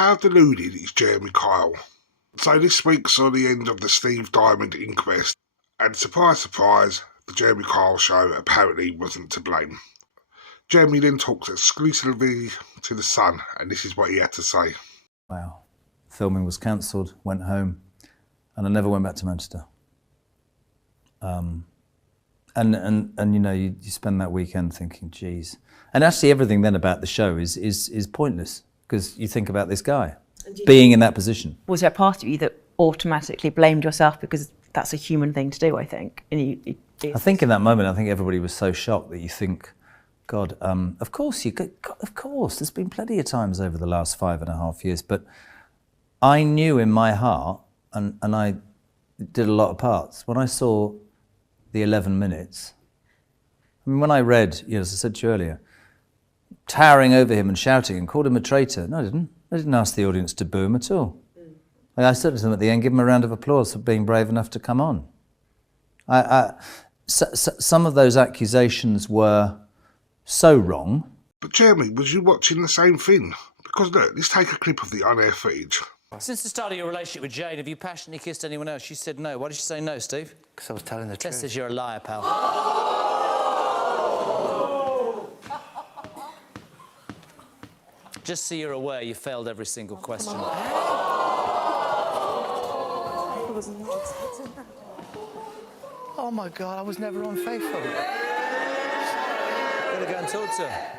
How deluded is Jeremy Kyle? So this week saw the end of the Steve Diamond inquest, and surprise, surprise, the Jeremy Kyle show apparently wasn't to blame. Jeremy then talks exclusively to The Sun, and this is what he had to say. Wow. Filming was cancelled, went home, and I never went back to Manchester. And you know, you spend that weekend thinking, geez. And actually everything then about the show is pointless, because you think about this guy being in that position. Was there a part of you that automatically blamed yourself, because that's a human thing to do, I think? And I think in that moment, I think everybody was so shocked that you think, God, of course, there's been plenty of times over the last 5.5 years, but I knew in my heart, and I did a lot of parts, when I saw the 11 minutes, I mean, when I read, as I said to you earlier, towering over him and shouting and called him a traitor, no, I didn't. I didn't ask the audience to boo him at all. I said to them at the end, give him a round of applause for being brave enough to come on. Some of those accusations were so wrong. But Jeremy, was you watching the same thing? Because look, let's take a clip of the on-air footage. Since the start of your relationship with Jane, have you passionately kissed anyone else? She said no. Why did she say no, Steve? Because I was telling the truth. Tess says you're a liar, pal. Just so you're aware, you failed every single question. Oh my God, I was never unfaithful. Gotta go and talk to her.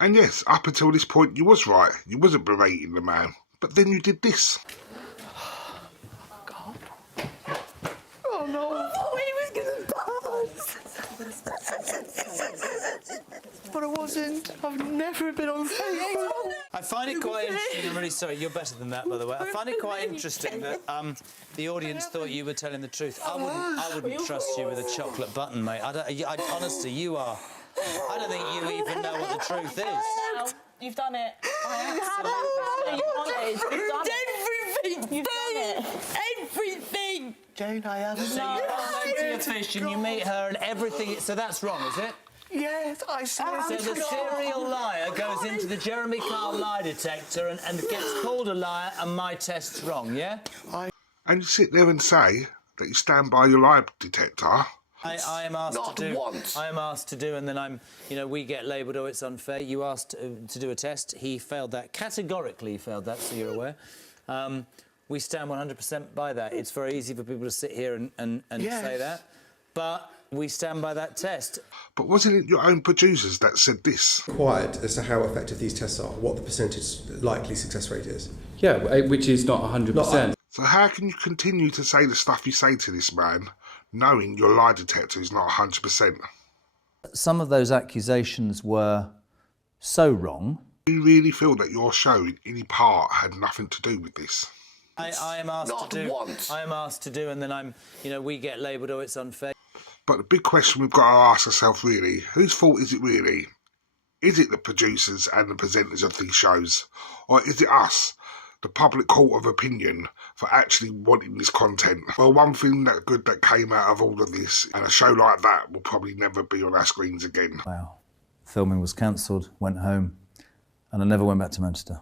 And yes, up until this point, you was right. You wasn't berating the man. But then you did this. God. Oh no. I thought he was gonna buzz. But I wasn't. I've never been unfaithful. I find it quite interesting. I'm really sorry. You're better than that, by the way. I find it quite interesting that the audience thought you were telling the truth. I wouldn't trust you with a chocolate button, mate. Honestly, you are. I don't think you even know what the truth is. You've done it. You've done it. Everything. Jane, I haven't. So you go to your fish and you meet her and everything. So that's wrong, is it? Yes, I swear. So the serial liar goes into the Jeremy Kyle lie detector and gets called a liar, and my test's wrong, yeah? And you sit there and say that you stand by your lie detector. I am asked Not to do. once. I am asked to do, and then we get labelled. Oh, it's unfair. You asked to do a test. He failed that categorically. He failed that, so you're aware. We stand 100% by that. It's very easy for people to sit here and Yes. say that, but we stand by that test. But wasn't it your own producers that said this? Quiet as to how effective these tests are, what the percentage likely success rate is. Yeah, which is not 100%. So how can you continue to say the stuff you say to this man, knowing your lie detector is not 100%? Some of those accusations were so wrong. Do you really feel that your show in any part had nothing to do with this? I am asked Not to do. once. I am asked to do, and then we get labelled. Oh, it's unfair. But the big question we've got to ask ourselves really, whose fault is it really? Is it the producers and the presenters of these shows? Or is it us, the public court of opinion, for actually wanting this content? Well, one thing that good that came out of all of this, and a show like that will probably never be on our screens again. Wow. Filming was cancelled, went home, and I never went back to Manchester.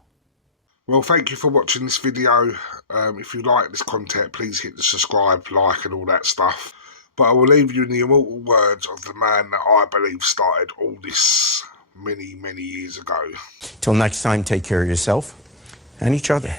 Well, thank you for watching this video. If you like this content, please hit the subscribe, like and all that stuff. But I will leave you in the immortal words of the man that I believe started all this many, many years ago. Till next time, take care of yourself and each other.